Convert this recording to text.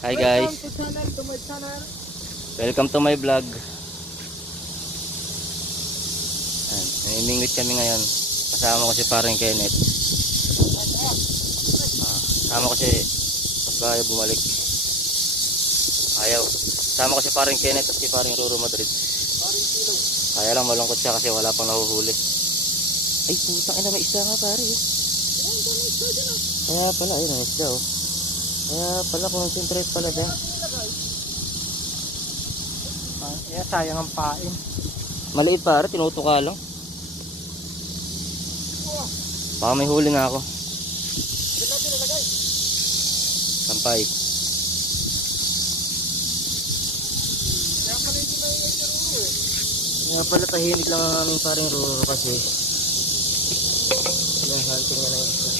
Hi guys, Welcome to my channel. welcome to my vlog. Namimingwit kami ngayon. Kasama ko si paring Kenneth. Kasama ko si Bayo bumalik. Ayaw. Kasama ko si paring Kenneth at si paring Ruro Madrid. Paring Kilo. Kaya lang malungkot siya kasi wala pang nahuhuli. Ay putang ina, may isda nga pare. Kaya pala, ayun ang isda oh. Kaya pala concentrate pala siya. Kaya sayang ang pain. Maliit pare, tinutuka lang. Baka may huli na ako. Sampay. Kaya pala tahimik lang ang aming paring Ruro kasi yung hunting niya na yung isa.